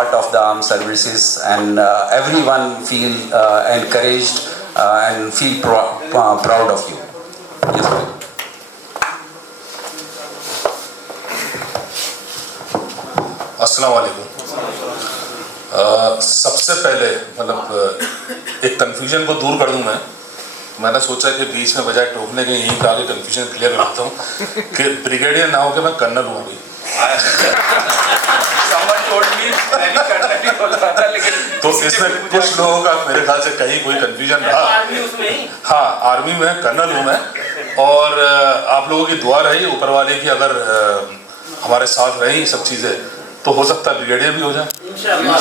part of the armed services, and everyone feel encouraged and feel proud of you. Yes, sir. अस्सलाम वालेकुम। सबसे पहले मतलब एक कन्फ्यूजन को दूर कर दूं मैंने सोचा कि बीच में बजाय टोकने के यहीं पे आगे कन्फ्यूजन क्लियर करता हूँ कि ब्रिगेडियर ना हो के मैं कर्नल हूँ अभी। तो इसमें कुछ लोगों का मेरे ख्याल से कहीं कोई कन्फ्यूजन रहा। हाँ, आर्मी में कर्नल हूँ मैं, और आप लोगों की दुआ रही ऊपर वाले की, अगर हमारे साथ रही सब चीज़ें तो हो सकता है ब्रिगेडियर भी हो जाए इंशाअल्लाह।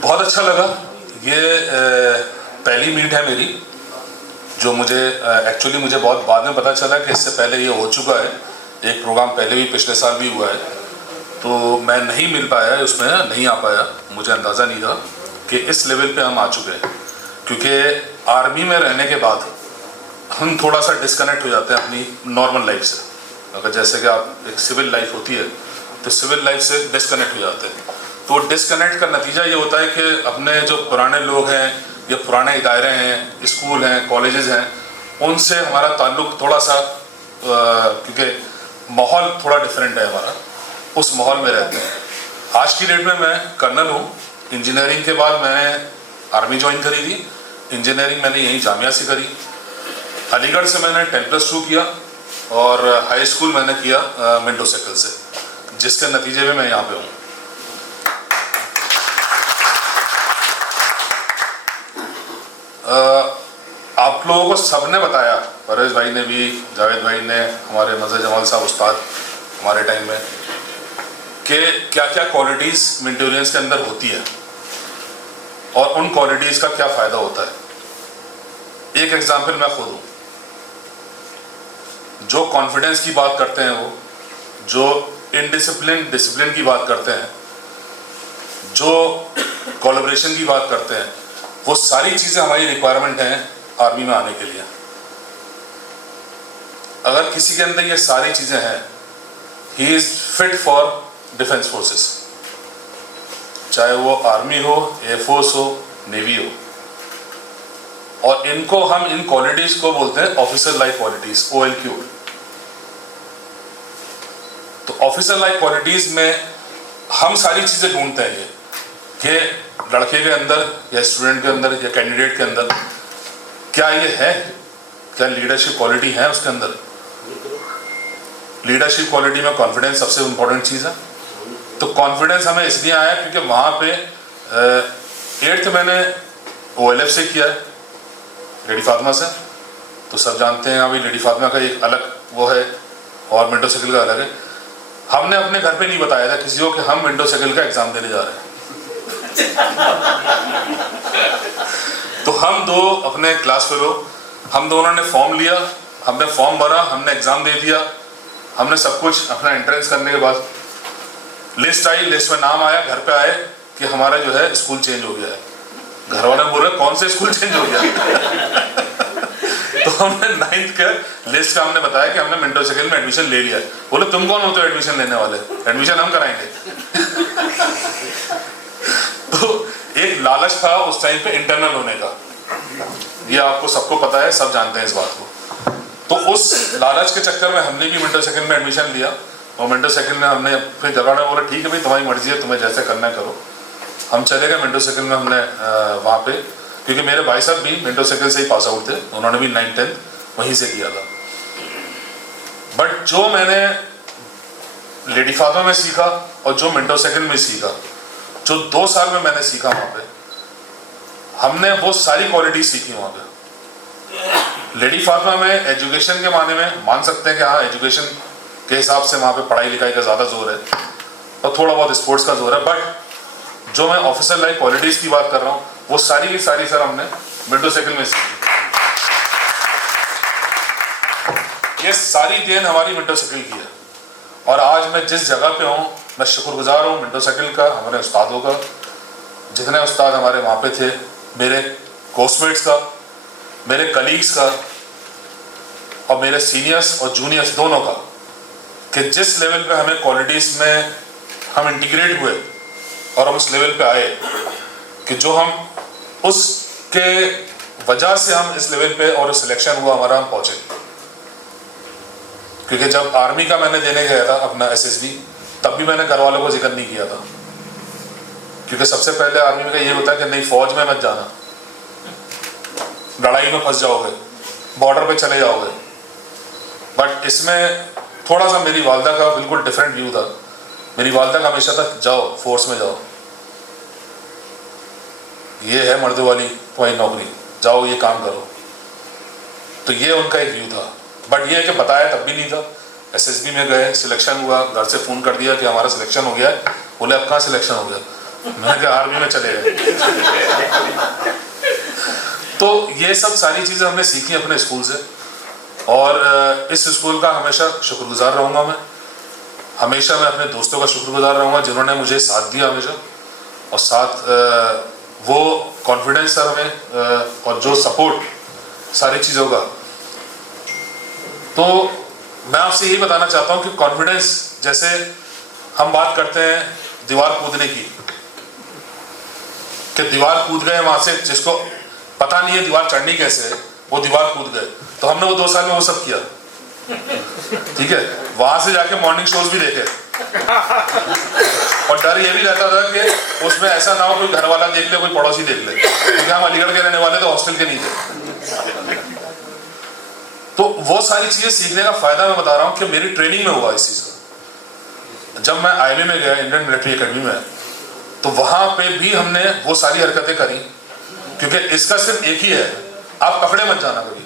बहुत अच्छा लगा। ये पहली मीट है मेरी, जो मुझे एक्चुअली मुझे बहुत बाद में पता चला कि इससे पहले ये हो चुका है। एक प्रोग्राम पहले भी पिछले साल भी हुआ है, तो मैं नहीं मिल पाया, उसमें नहीं आ पाया। मुझे अंदाज़ा नहीं था कि इस लेवल पे हम आ चुके हैं, क्योंकि आर्मी में रहने के बाद हम थोड़ा सा डिस्कनेक्ट हो जाते हैं अपनी नॉर्मल लाइफ से। अगर जैसे कि आप एक सिविल लाइफ होती है तो सिविल लाइफ से डिस्कनेक्ट हो जाते हैं, तो डिस्कनेक्ट का नतीजा ये होता है कि अपने जो पुराने लोग हैं या पुराने इदारे हैं, स्कूल हैं, कॉलेजेस हैं, उनसे हमारा ताल्लुक़ थोड़ा सा, क्योंकि माहौल थोड़ा डिफरेंट है हमारा, उस माहौल में रहते हैं। आज की डेट में मैं कर्नल हूँ। इंजीनियरिंग के बाद मैंने आर्मी ज्वाइन करी थी। इंजीनियरिंग मैंने यहीं जामिया से करी। अलीगढ़ से मैंने 10+2 किया, और हाई स्कूल मैंने किया मिंटो सर्कल से, जिसके नतीजे में मैं यहाँ पे हूँ। आप लोगों को सबने बताया, परवेज भाई ने भी, जावेद भाई ने, हमारे मज़हर जमाल साहब उस्ताद हमारे टाइम में, कि क्या क्या क्वालिटीज़ मिंटोरियंस के अंदर होती है और उन क्वालिटीज़ का क्या फ़ायदा होता है। एक एग्जाम्पल मैं खुद हूँ। जो कॉन्फिडेंस की बात करते हैं वो, जो डिसिप्लिन की बात करते हैं, जो कोलैबोरेशन की बात करते हैं, वो सारी चीज़ें हमारी रिक्वायरमेंट हैं आर्मी में आने के लिए। अगर किसी के अंदर ये सारी चीज़ें हैं, he is fit for defence forces, चाहे वो आर्मी हो, एयरफोर्स हो, नेवी हो। और इनको हम, इन क्वालिटीज़ को बोलते हैं ऑफिसर लाइक क्वालिटीज़, OLQ। तो ऑफिसर लाइक क्वालिटीज़ में हम सारी चीज़ें ढूंढते हैं, ये कि लड़के के अंदर या स्टूडेंट के अंदर या कैंडिडेट के अंदर क्या ये है, क्या लीडरशिप क्वालिटी है उसके अंदर। लीडरशिप क्वालिटी में कॉन्फिडेंस सबसे इम्पोर्टेंट चीज़ है। तो कॉन्फिडेंस हमें इसलिए आया क्योंकि वहाँ पे 8th मैंने OLF से किया है, लेडी फातिमा से। तो सब जानते हैं अभी लेडी फातिमा का एक अलग वो है और मिंटो सर्कल का अलग है। हमने अपने घर पे नहीं बताया था किसी को कि हम मिंटो सर्कल का एग्ज़ाम देने जा रहे हैं। तो हम दो अपने क्लास फेलो, हम दोनों ने फॉर्म लिया, हमने फॉर्म भरा, हमने एग्ज़ाम दे दिया, हमने सब कुछ अपना एंट्रेंस करने के बाद लिस्ट आई, लिस्ट में नाम आया, घर पे आए कि हमारा जो है स्कूल चेंज हो गया है। घर वाले बोल रहे कौन से स्कूल चेंज हो गया। तो हमने 9th के लिस्ट का हमने बताया कि हमने मिंटो सर्कल में एडमिशन ले लिया है। बोले तुम कौन होते हो एडमिशन लेने वाले, एडमिशन हम कराएंगे। तो एक लालच था उस टाइम पे इंटरनल होने का, ये आपको सबको पता है, सब जानते हैं इस बात को। तो उस लालच के चक्कर में हमने भी मिंटो सर्कल में एडमिशन लिया, और मिंटो सर्कल में हमने फिर जगह बोला ठीक है भाई तुम्हारी मर्जी है, तुम्हें जैसे करना है करो। हम चले गए मिंटो सर्कल में। हमने वहाँ पे, क्योंकि मेरे भाई साहब भी मिंटो सर्कल से ही पास आउट थे, उन्होंने भी 9th 10th वहीं से किया था। बट जो मैंने लेडी फातिमा में सीखा और जो मिंटो सर्कल में सीखा, जो 2 साल में मैंने सीखा वहाँ पे, हमने वो सारी क्वालिटी सीखी वहाँ पे। लेडी फातिमा में एजुकेशन के माने में मान सकते हैं कि हाँ एजुकेशन के हिसाब से वहाँ पे पढ़ाई लिखाई का ज़्यादा जोर है और थोड़ा बहुत स्पोर्ट्स का जोर है। बट जो मैं ऑफिसर लाइक क्वालिटीज़ की बात कर रहा हूँ वो सारी की सारी सर हमने मिंटो सर्कल में सीखी। ये सारी देन हमारी मिंटो सर्कल की है। और आज मैं जिस जगह पे हूँ मैं शुक्रगुजार हूँ मिंटो सर्कल का, हमारे उस्तादों का, जितने उस्ताद हमारे वहाँ पे थे, मेरे कोर्समेट्स का, मेरे कलीग्स का और मेरे सीनियर्स और जूनियर्स दोनों का, कि जिस लेवल पे हमें क्वालिटीज़ में हम इंटीग्रेट हुए और हम उस लेवल पे आए कि जो हम उसके वजह से हम इस लेवल पे और सिलेक्शन हुआ हमारा, हम पहुँचे। क्योंकि जब आर्मी का मैंने देने गया था अपना SSB, तब भी मैंने घर वालों को जिक्र नहीं किया था, क्योंकि सबसे पहले आर्मी में का ये होता है कि नहीं फौज में मत जाना, लड़ाई में फंस जाओगे, बॉर्डर पे चले जाओगे। बट इसमें थोड़ा सा मेरी वालदा का बिल्कुल डिफरेंट व्यू था। मेरी वालदा का हमेशा था जाओ फोर्स में जाओ, ये है मर्दों वाली तुम्हारी नौकरी, जाओ ये काम करो। तो ये उनका एक व्यू था। बट ये है कि बताया तब भी नहीं था। SSB में गए, सिलेक्शन हुआ, घर से फ़ोन कर दिया कि हमारा सिलेक्शन हो गया है। बोले अब कहाँ सिलेक्शन हो गया? मैंने कहा आर्मी में चले गए। तो ये सब सारी चीज़ें हमने सीखी अपने स्कूल से, और इस स्कूल का हमेशा शुक्रगुजार रहूँगा मैं। हमेशा मैं अपने दोस्तों का शुक्रगुजार रहूँगा जिन्होंने मुझे साथ दिया हमेशा, और साथ वो कॉन्फिडेंस सर हमें और जो सपोर्ट सारी चीज़ों का। तो मैं आपसे यही बताना चाहता हूँ कि कॉन्फिडेंस, जैसे हम बात करते हैं दीवार कूदने की, कि दीवार कूद गए वहाँ से, जिसको पता नहीं है दीवार चढ़नी कैसे है, वो दीवार कूद गए। तो हमने वो 2 साल में वो सब किया, ठीक है। वहाँ से जाके मॉर्निंग शोज भी देखे, और डर ये भी रहता था कि उसमें ऐसा ना हो कोई घर वाला देख ले, कोई पड़ोसी देख ले, क्योंकि हम अलीगढ़ के रहने वाले थे, हॉस्टल के नहीं थे। तो वो सारी चीज़ें सीखने का फ़ायदा मैं बता रहा हूँ कि मेरी ट्रेनिंग में हुआ इस चीज़ का। जब मैं IMA में गया, इंडियन मिलिट्री एकेडमी में, तो वहाँ पे भी हमने वो सारी हरकतें करी, क्योंकि इसका सिर्फ एक ही है, आप पकड़े मत जाना कभी।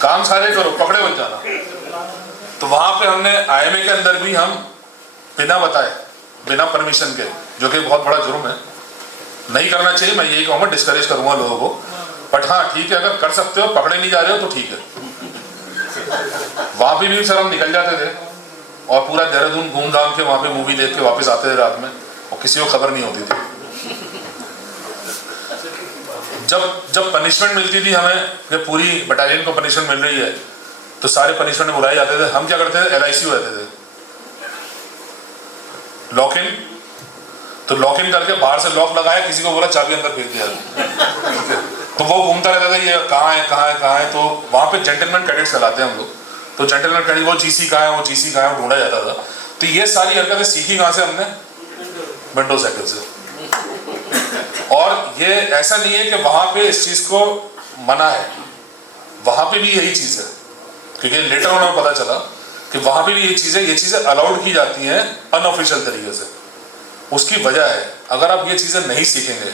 काम सारे करो, पकड़े मत जाना। तो वहाँ पे हमने IMA के अंदर भी हम बिना बताए, बिना परमिशन के, जो कि बहुत बड़ा जुर्म है, नहीं करना चाहिए, मैं यही कहूँगा, डिस्करेज करूँगा लोगों को। बट हाँ ठीक है, अगर कर सकते हो, पकड़े नहीं जा रहे हो तो ठीक है। वहाँ पे भी सर हम निकल जाते थे और पूरा देहरादून घूम घाम के वहाँ पे मूवी देख के वापस आते थे रात में, और किसी को खबर नहीं होती थी। जब पनिशमेंट मिलती थी हमें, जब पूरी बटालियन को पनिशमेंट मिल रही है, तो सारे पनिशमेंट बुलाए जाते थे। हम क्या करते थे, LIC रहते थे, लॉक इन। तो लॉक इन करके बाहर से लॉक लगाया, किसी को बोला चाबी अंदर फेंक दिया। तो वो घूमता रहता था, ये कहाँ है कहाँ है कहाँ है। तो वहाँ पे जेंटलमैन कैडेट्स कहलाते हैं हम लोग। तो जेंटलमैन कैडेट, वो GC कहाँ है, वो GC कहाँ है, ढूंढा जाता था। तो ये सारी हरकतें सीखी कहाँ से हमने? विंडो साइकिल से। और ये ऐसा नहीं है कि वहाँ पे इस चीज़ को मना है, वहाँ पे भी यही चीज़ है, क्योंकि लेटर ऑन पता चला कि वहाँ पे भी ये चीज़ें अलाउड की जाती हैं अनऑफिशियल तरीके से। उसकी वजह है, अगर आप ये चीज़ें नहीं सीखेंगे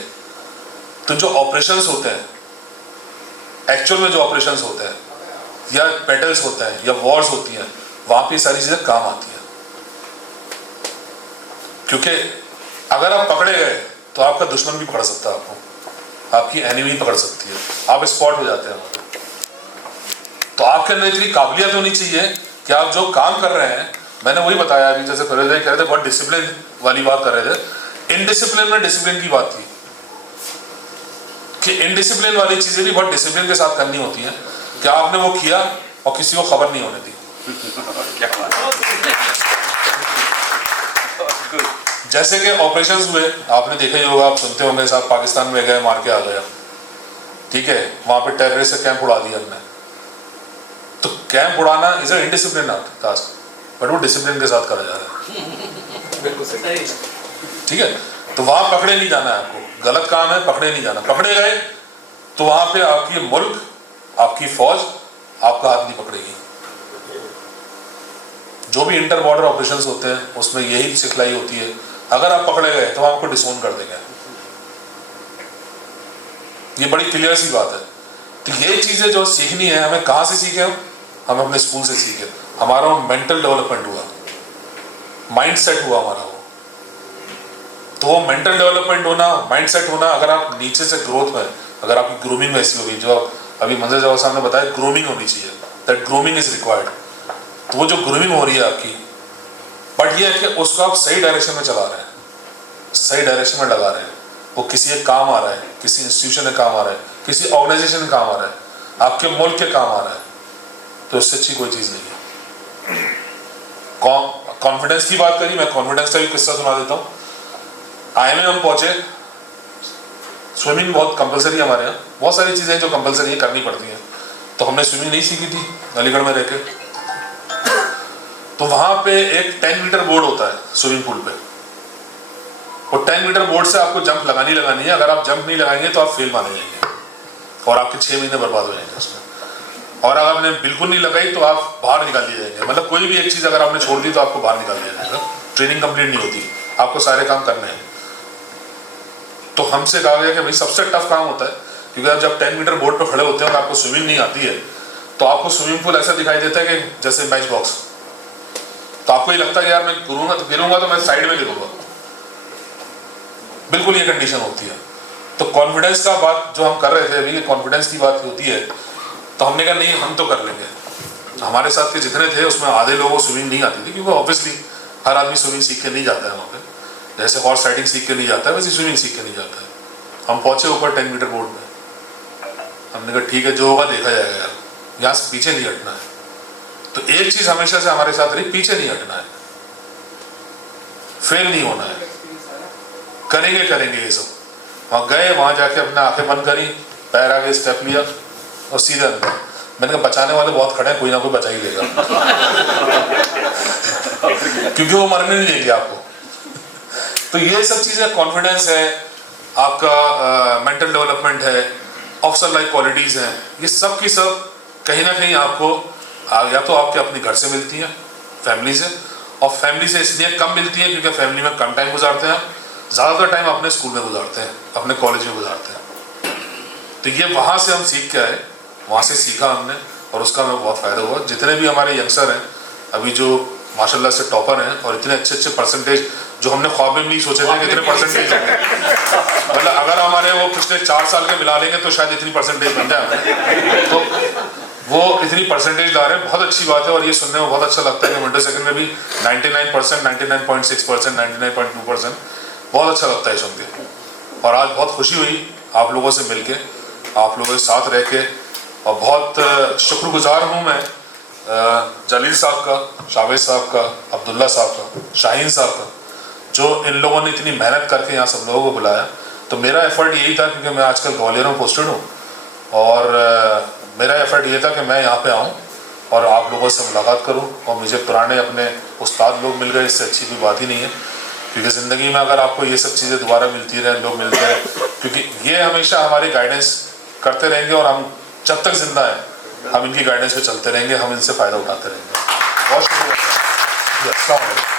तो जो ऑपरेशंस होते हैं, एक्चुअल में जो ऑपरेशंस होते हैं, या बैटल्स होते हैं, या वॉर्स होती हैं, वहाँ पे सारी चीज़ें काम आती हैं। क्योंकि अगर आप पकड़े गए तो आपका दुश्मन भी पकड़ सकता है आपको, आपकी एनिमी पकड़ सकती है, आप स्पॉट हो जाते हैं। तो आपके अंदर इतनी काबिलियत होनी चाहिए कि आप जो काम कर रहे हैं, मैंने वही बताया अभी, जैसे फिरोज भाई कह रहे थे, बहुत डिसिप्लिन वाली बात कर रहे थे। इनडिसिप्लिन में डिसिप्लिन की बात थी कि इनडिसिप्लिन वाली चीज़ें भी बहुत डिसिप्लिन के साथ करनी होती हैं, कि आपने वो किया और किसी को खबर नहीं होने दी। जैसे कि ऑपरेशंस हुए, आपने देखा ही होगा, आप सुनते होंगे, साहब पाकिस्तान में गए, मार के आ गया, ठीक है, वहाँ पे टेररिस्ट से कैंप उड़ा दिया हमने। तो कैंप उड़ाना is a indiscipline task, but वो डिसिप्लिन के साथ करा जा रहा है। बिल्कुल सही, ठीक है। तो वहाँ पकड़े नहीं जाना है आपको, गलत काम है, पकड़े नहीं जाना। पकड़े गए तो वहाँ पे आपकी मुल्क, आपकी फौज आपका हाथ नहीं पकड़ेगी। जो भी इंटर बॉर्डर ऑपरेशंस होते हैं उसमें यही सिखलाई होती है, अगर आप पकड़े गए तो हम आपको डिसोन कर देंगे। ये बड़ी क्लियर सी बात है। तो ये चीज़ें जो सीखनी है, हमें कहाँ से सीखे? हम अपने स्कूल से सीखे। हमारा मेंटल डेवलपमेंट हुआ, माइंड सेट हुआ हमारा वो। तो वो मेंटल डेवलपमेंट होना, माइंड सेट होना, अगर आप नीचे से ग्रोथ में, अगर आपकी ग्रूमिंग ऐसी होगी, जो अभी मंजर जवाब साहब ने बताया, ग्रूमिंग होनी चाहिए, दैट ग्रूमिंग इज रिक्वायर्ड। तो वो जो ग्रूमिंग हो रही है आपकी, बट ये है कि उसको आप सही डायरेक्शन में चला रहे हैं, सही डायरेक्शन में लगा रहे हैं, वो किसी एक काम आ रहा है, किसी इंस्टीट्यूशन में काम आ रहा है, किसी ऑर्गेनाइजेशन में काम आ रहा है, आपके मुल्क के काम आ रहा है। तो उससे अच्छी कोई चीज़ नहीं है। कॉन्फिडेंस की बात करी, मैं कॉन्फिडेंस का भी किस्सा सुना देता हूँ। IIM हम पहुंचे, स्विमिंग बहुत कंपलसरी है हमारे यहाँ, बहुत सारी चीज़ें जो कंपलसरी है करनी पड़ती हैं, तो हमने स्विमिंग नहीं सीखी थी अलीगढ़ में रह के। तो वहाँ पे एक 10 मीटर बोर्ड होता है स्विमिंग पूल पे, और 10 मीटर बोर्ड से आपको जंप लगानी है। अगर आप जंप नहीं लगाएंगे तो आप फेल माने जाएंगे और आपके 6 महीने बर्बाद हो जाएंगे उसमें। और अगर आपने बिल्कुल नहीं लगाई तो आप बाहर निकाल दिए जाएंगे, मतलब कोई भी एक चीज़ अगर आपने छोड़ दी तो आपको बाहर निकाल दिया जाएगा, ट्रेनिंग कंप्लीट नहीं होती, आपको सारे काम करने हैं। तो हमसे कहा गया कि भाई सबसे टफ काम होता है, क्योंकि आप जब 10 मीटर बोर्ड पर खड़े होते हैं और आपको स्विमिंग नहीं आती है तो आपको स्विमिंग पूल ऐसा दिखाई देता है कि जैसे मैच बॉक्स। तो आपको ये लगता है कि यार मैं गिरूंगा तो मैं साइड में गिरूंगा, बिल्कुल ये कंडीशन होती है। तो कॉन्फिडेंस का बात जो हम कर रहे थे अभी, कॉन्फिडेंस की बात होती है, तो हमने कहा नहीं हम तो कर लेंगे। हमारे साथ के जितने थे उसमें आधे लोगों को स्विमिंग नहीं आती थी, क्योंकि ऑब्वियसली हर आदमी स्विमिंग सीख के नहीं जाता है वहाँ पे, जैसे हॉर्स राइडिंग सीख के नहीं जाता है वैसे स्विमिंग सीख के नहीं जाता है। हम पहुंचे ऊपर 10 मीटर बोर्ड पे, हमने कहा ठीक है जो होगा देखा जाएगा यार, यहाँ से पीछे नहीं हटना है। तो एक चीज हमेशा से हमारे साथ रही, पीछे नहीं हटना है, फेल नहीं होना है, करेंगे ये सब। वहाँ गए, वहाँ जाके अपने आंखें बंद करी, पैर आगे स्टेप लिया और सीधे अंदर। मैंने कहा बचाने वाले बहुत खड़े हैं, कोई ना कोई बचा ही लेगा क्योंकि वो मरने नहीं देंगे आपको। तो ये सब चीजें, कॉन्फिडेंस है आपका, मेंटल डेवलपमेंट है, ऑफिसर लाइक क्वालिटीज हैं, ये सब की सब कहीं ना कहीं आपको या तो आपके अपने घर से मिलती हैं, फैमिली से, और फैमिली से इसलिए कम मिलती है क्योंकि फैमिली में कम टाइम गुजारते हैं, ज़्यादातर टाइम अपने स्कूल में गुजारते हैं, अपने कॉलेज में गुजारते हैं। तो ये वहाँ से हम सीख के आए, वहाँ से सीखा हमने, और उसका हमें बहुत फ़ायदा हुआ। जितने भी हमारे यंगस्टर हैं अभी जो माशाल्लाह से टॉपर हैं, और इतने अच्छे परसेंटेज जो हमने ख्वाब में नहीं सोचे थे कि इतने परसेंटेज होंगे, मतलब अगर हमारे वो पिछले 4 साल के मिला लेंगे तो शायद इतनी परसेंटेज बन जाए, तो वो इतनी परसेंटेज ला रहे हैं, बहुत अच्छी बात है। और ये सुनने में बहुत अच्छा लगता है कि विंटर सेकंड में भी 99%, 99.6%, 99.2%, बहुत अच्छा लगता है सुन के। और आज बहुत खुशी हुई आप लोगों से मिलके, आप लोगों के साथ रह के, और बहुत शुक्रगुजार हूँ मैं जलील साहब का, शावेद साहब का, अब्दुल्ला साहब का, शाहीन साहब का, जो इन लोगों ने इतनी मेहनत करके यहाँ सब लोगों को बुलाया। तो मेरा एफर्ट यही था, क्योंकि मैं आजकल ग्वालियर में पोस्टेड हूँ, और मेरा एफर्ट ये था कि मैं यहाँ पे आऊँ और आप लोगों से मुलाकात करूँ, और मुझे पुराने अपने उस्ताद लोग मिल गए, इससे अच्छी कोई बात ही नहीं है। क्योंकि ज़िंदगी में अगर आपको ये सब चीज़ें दोबारा मिलती रहें, लोग मिलते हैं, क्योंकि ये हमेशा हमारी गाइडेंस करते रहेंगे, और हम जब तक जिंदा हैं हम इनकी गाइडेंस पे चलते रहेंगे, हम इनसे फ़ायदा उठाते रहेंगे। बहुत शुक्रिया।